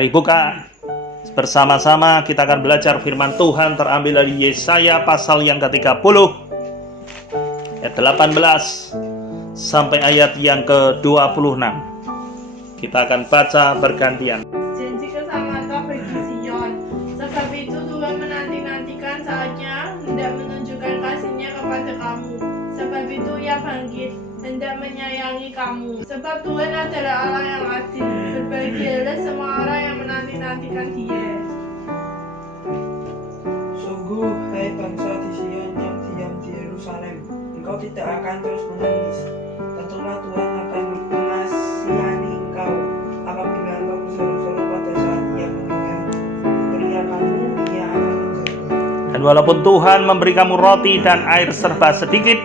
Mari buka bersama-sama, kita akan belajar firman Tuhan terambil dari Yesaya pasal yang ke-30 ayat 18 sampai ayat yang ke-26. Kita akan baca bergantian. Janji keselamatan bagi Sion. Sebab itu Tuhan menanti-nantikan saatnya hendak menunjukkan kasih-Nya kepada kamu. Sebab itu Ia bangkit hendak menyayangi kamu. Sebab Tuhan adalah Allah yang adil. Berbahagialah semua orang yang menanti-nantikan Dia. Sungguh, hai bangsa di Sion yang diam di Yerusalem, engkau tidak akan terus menangis. Tentulah Tuhan akan mengasihani engkau apabila engkau berseru-seru pada saat Ia mendengar. Teriakanmu, Ia akan menjaga. Dan walaupun Tuhan memberi kamu roti dan air serba sedikit,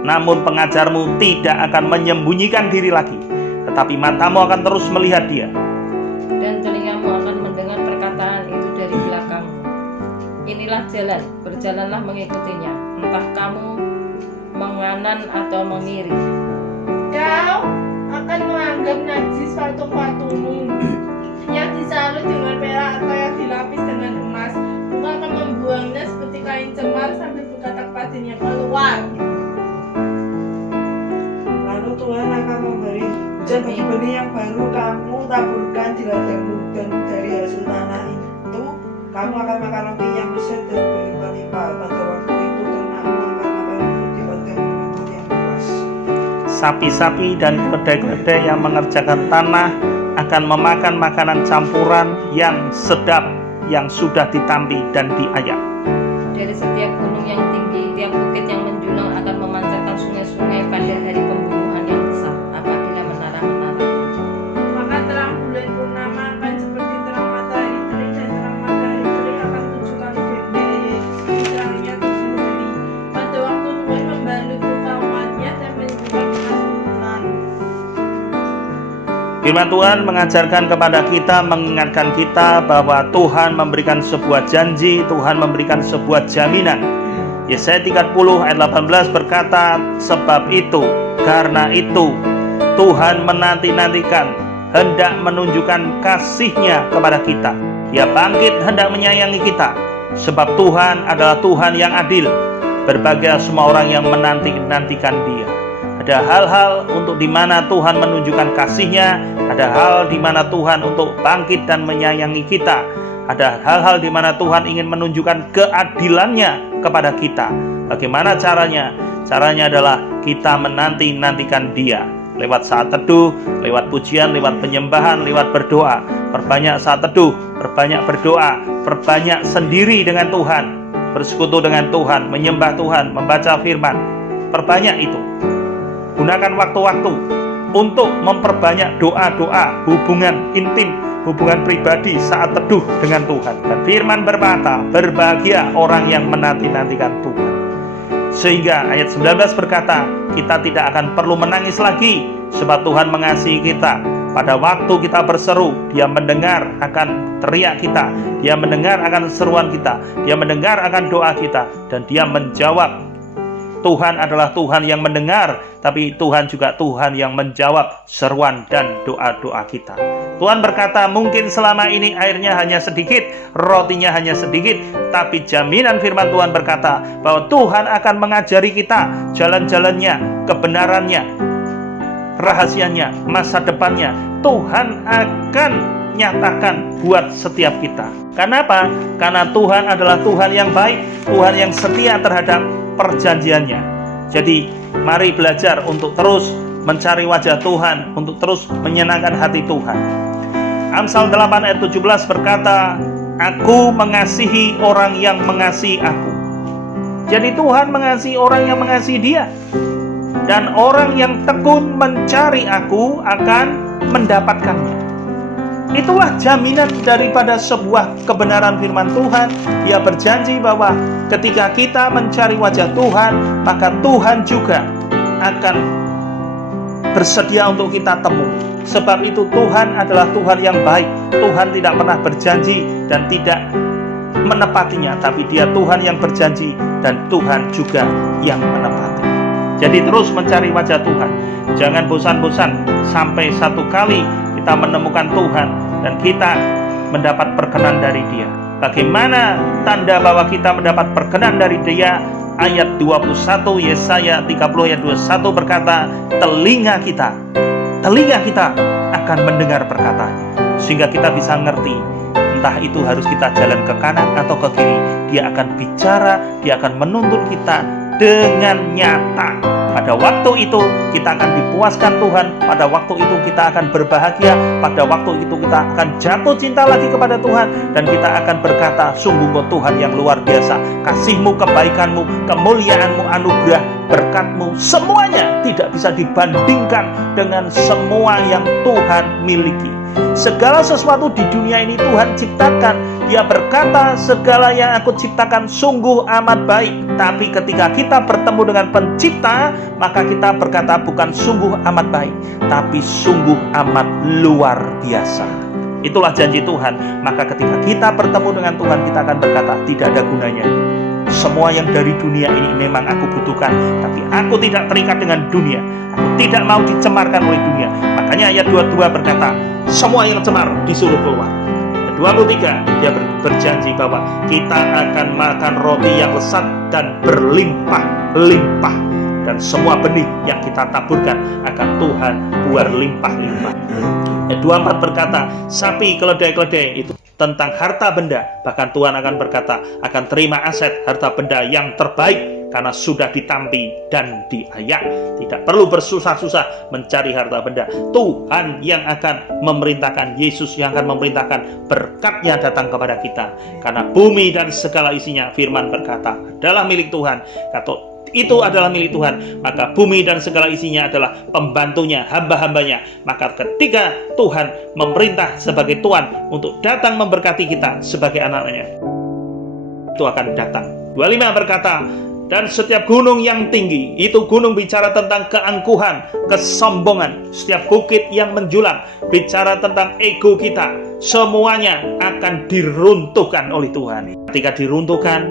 namun pengajarmu tidak akan menyembunyikan diri lagi, tetapi matamu akan terus melihat Dia, dan telingamu akan mendengar perkataan itu dari belakangmu. Inilah jalan, berjalanlah mengikutinya, entah kamu menganan atau mengiri. Kau akan menganggap najis patung-patungmu yang disalut dengan perak atau yang dilapis dengan emas. Engkau akan membuangnya seperti kain cemar sambil berkata kepadanya, keluar. Lalu Tuhan akan memberi hujan bagi benih yang baru kamu taburkan di ladangmu, dan dari hasil tanah itu kamu akan makan roti yang besar dan berlimpah-limpah. Pada waktu itu ternakmu akan makan rumput di padang rumput yang luas. sapi-sapi dan keledai-keledai yang mengerjakan tanah akan memakan makanan campuran yang sedap yang sudah ditampi dan diayak. Dari setiap gunung yang tinggi, tiap bukit yang menjulang akan memancarkan sungai-sungai pada hari pembunuhan yang besar, apabila menara-menara. Maka terang bulan purnama akan seperti terang matahari terik, dan terang matahari terik akan 7 kali ganda, yaitu terangnya 7 hari. Pada waktu Tuhan membalut luka umatnya dan menyembuhkan kesulitan. Firman Tuhan mengajarkan kepada kita, mengingatkan kita bahwa Tuhan memberikan sebuah janji, Tuhan memberikan sebuah jaminan. Yesaya 30 ayat 18 berkata, sebab itu, karena itu, Tuhan menanti-nantikan, hendak menunjukkan kasih-Nya kepada kita. Ia bangkit hendak menyayangi kita, sebab Tuhan adalah Tuhan yang adil. Berbahagia semua orang yang menanti-nantikan Dia. Ada hal-hal untuk di mana Tuhan menunjukkan kasih-Nya, ada hal di mana Tuhan untuk bangkit dan menyayangi kita. Ada hal-hal di mana Tuhan ingin menunjukkan keadilan-Nya kepada kita. Bagaimana caranya? Caranya adalah kita menanti-nantikan Dia. Lewat saat teduh, lewat pujian, lewat penyembahan, lewat berdoa. Perbanyak saat teduh, perbanyak berdoa, perbanyak sendiri dengan Tuhan, bersekutu dengan Tuhan, menyembah Tuhan, membaca firman. Perbanyak itu. Gunakan waktu-waktu untuk memperbanyak doa-doa, hubungan intim, hubungan pribadi saat teduh dengan Tuhan. Dan firman berkata, berbahagia orang yang menanti-nantikan Tuhan. Sehingga ayat 19 berkata, kita tidak akan perlu menangis lagi, sebab Tuhan mengasihi kita. Pada waktu kita berseru, Dia mendengar akan teriak kita, Dia mendengar akan seruan kita, Dia mendengar akan doa kita, dan Dia menjawab. Tuhan adalah Tuhan yang mendengar, tapi Tuhan juga Tuhan yang menjawab seruan dan doa-doa kita. Tuhan berkata, mungkin selama ini airnya hanya sedikit, rotinya hanya sedikit, tapi jaminan firman Tuhan berkata bahwa Tuhan akan mengajari kita jalan-jalannya, kebenarannya, rahasianya, masa depannya. Tuhan akan nyatakan buat setiap kita. Kenapa? Karena Tuhan adalah Tuhan yang baik, Tuhan yang setia terhadap perjanjiannya. Jadi mari belajar untuk terus mencari wajah Tuhan, untuk terus menyenangkan hati Tuhan. Amsal 8 ayat 17 berkata, aku mengasihi orang yang mengasihi aku. Jadi Tuhan mengasihi orang yang mengasihi Dia. Dan orang yang tekun mencari aku akan mendapatkannya. Itulah jaminan daripada sebuah kebenaran firman Tuhan. Dia berjanji bahwa ketika kita mencari wajah Tuhan, maka Tuhan juga akan bersedia untuk kita temui. Sebab itu Tuhan adalah Tuhan yang baik. Tuhan tidak pernah berjanji dan tidak menepatinya, tapi Dia Tuhan yang berjanji dan Tuhan juga yang menepati. Jadi terus mencari wajah Tuhan. Jangan bosan-bosan sampai satu kali kita menemukan Tuhan dan kita mendapat perkenan dari Dia. Bagaimana tanda bahwa kita mendapat perkenan dari Dia? Ayat 21 Yesaya 30 ayat 21 berkata, telinga kita akan mendengar perkataannya, sehingga kita bisa ngerti. Entah itu harus kita jalan ke kanan atau ke kiri, Dia akan bicara, Dia akan menuntun kita dengan nyata. Pada waktu itu kita akan dipuaskan Tuhan, pada waktu itu kita akan berbahagia, pada waktu itu kita akan jatuh cinta lagi kepada Tuhan, dan kita akan berkata, sungguh Engkau Tuhan yang luar biasa. Kasih-Mu, kebaikan-Mu, kemuliaan-Mu, anugerah, berkat-Mu, semuanya tidak bisa dibandingkan dengan semua yang Tuhan miliki. Segala sesuatu di dunia ini Tuhan ciptakan. Dia berkata, segala yang Aku ciptakan sungguh amat baik. Tapi ketika kita bertemu dengan Pencipta, maka kita berkata bukan sungguh amat baik, tapi sungguh amat luar biasa. Itulah janji Tuhan. Maka ketika kita bertemu dengan Tuhan, kita akan berkata, tidak ada gunanya. Semua yang dari dunia ini memang Aku butuhkan, tapi Aku tidak terikat dengan dunia. Aku tidak mau dicemarkan oleh dunia. Makanya ayat 22 berkata, semua yang cemar disuruh keluar. 23 Dia berjanji bahwa kita akan makan roti yang lezat dan berlimpah-limpah, dan semua benih yang kita taburkan akan Tuhan buah limpah-limpah. 24 berkata, sapi keledai-keledai itu tentang harta benda, bahkan Tuhan akan berkata akan terima aset harta benda yang terbaik karena sudah ditampi dan diayak. Tidak perlu bersusah-susah mencari harta benda. Tuhan yang akan memerintahkan, Yesus yang akan memerintahkan berkatnya datang kepada kita. Karena bumi dan segala isinya, firman berkata, adalah milik Tuhan. Kata itu adalah milik Tuhan, maka bumi dan segala isinya adalah pembantunya, hamba-hambanya. Maka ketika Tuhan memerintah sebagai Tuhan untuk datang memberkati kita sebagai anak-anaknya, itu akan datang. 25 berkata, dan setiap gunung yang tinggi, itu gunung bicara tentang keangkuhan, kesombongan. Setiap bukit yang menjulang bicara tentang ego kita. Semuanya akan diruntuhkan oleh Tuhan. Ketika diruntuhkan,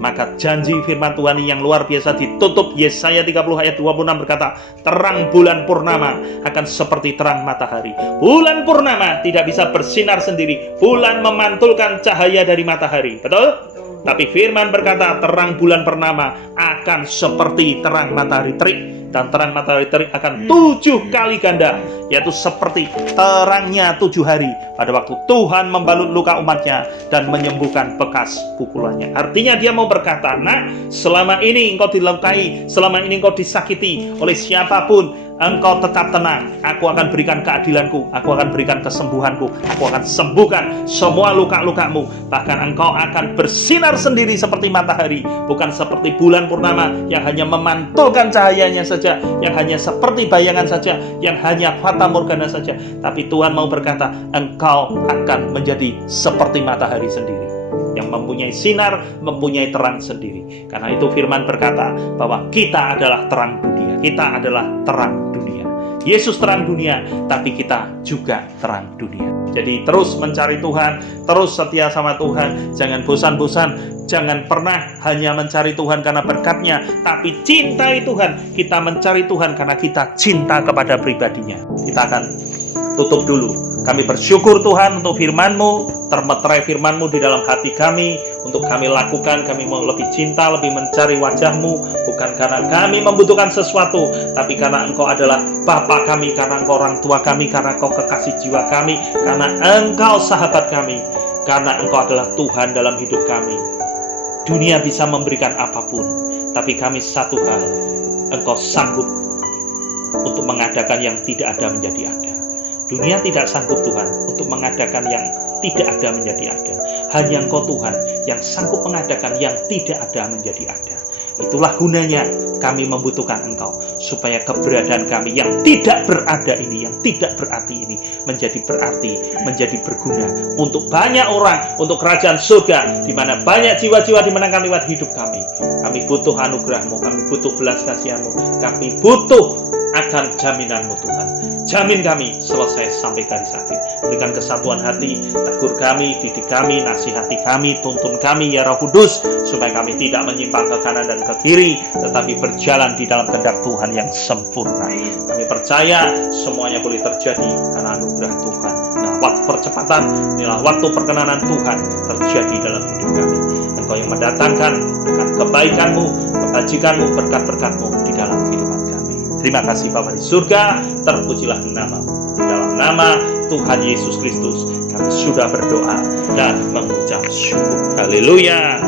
maka janji firman Tuhan yang luar biasa ditutup. Yesaya 30 ayat 26 berkata, terang bulan purnama akan seperti terang matahari. Bulan purnama tidak bisa bersinar sendiri. Bulan memantulkan cahaya dari matahari. Betul? Tapi firman berkata, terang bulan purnama akan seperti terang matahari terik. Dan terang matahari terik akan 7 kali ganda, yaitu seperti terangnya 7 hari pada waktu Tuhan membalut luka umatnya dan menyembuhkan bekas pukulannya. Artinya Dia mau berkata, nak, selama ini engkau dilukai, selama ini engkau disakiti oleh siapapun, engkau tetap tenang. Aku akan berikan keadilanku, aku akan berikan kesembuhanku, aku akan sembuhkan semua luka-lukamu. Bahkan engkau akan bersinar sendiri seperti matahari, bukan seperti bulan purnama yang hanya memantulkan cahayanya saja, yang hanya seperti bayangan saja, yang hanya fata morgana saja. Tapi Tuhan mau berkata, engkau akan menjadi seperti matahari sendiri, yang mempunyai sinar, mempunyai terang sendiri. Karena itu firman berkata bahwa kita adalah terang dunia. Kita adalah terang dunia. Yesus terang dunia, tapi kita juga terang dunia. Jadi terus mencari Tuhan, terus setia sama Tuhan. Jangan bosan-bosan, jangan pernah hanya mencari Tuhan karena berkatnya, tapi cintai Tuhan. Kita mencari Tuhan karena kita cinta kepada pribadinya. Kita akan tutup dulu. Kami bersyukur Tuhan untuk firman-Mu, termeterai firman-Mu di dalam hati kami, untuk kami lakukan. Kami mau lebih cinta, lebih mencari wajah-Mu, bukan karena kami membutuhkan sesuatu, tapi karena Engkau adalah Bapa kami, karena Engkau orang tua kami, karena Engkau kekasih jiwa kami, karena Engkau sahabat kami, karena Engkau adalah Tuhan dalam hidup kami. Dunia bisa memberikan apapun, tapi kami satu hal, Engkau sanggup untuk mengadakan yang tidak ada menjadi ada. Dunia tidak sanggup Tuhan untuk mengadakan yang tidak ada menjadi ada. Hanya Engkau Tuhan yang sanggup mengadakan yang tidak ada menjadi ada. Itulah gunanya kami membutuhkan Engkau, supaya keberadaan kami yang tidak berada ini, yang tidak berarti ini, menjadi berarti, menjadi berguna untuk banyak orang, untuk kerajaan surga, di mana banyak jiwa-jiwa dimenangkan lewat hidup kami. Kami butuh anugerah-Mu, kami butuh belas kasihan-Mu, kami butuh akan jaminan-Mu Tuhan. Jamin kami selesai sampai garis akhir. Berikan kesatuan hati, tegur kami, didik kami, nasihati kami, tuntun kami ya Roh Kudus, supaya kami tidak menyimpang ke kanan dan ke kiri, tetapi berjalan di dalam kehendak Tuhan yang sempurna. Kami percaya semuanya boleh terjadi karena anugerah Tuhan. Nah, waktu percepatan, inilah waktu perkenanan Tuhan terjadi dalam hidup kami. Engkau yang mendatangkan berkat kebaikan-Mu, kebajikan-Mu, berkat-berkat-Mu di dalam kehidupan kami. Terima kasih Bapa di surga, terpujilah nama-Mu. Di dalam nama Tuhan Yesus Kristus kami sudah berdoa dan mengucap syukur. Haleluya.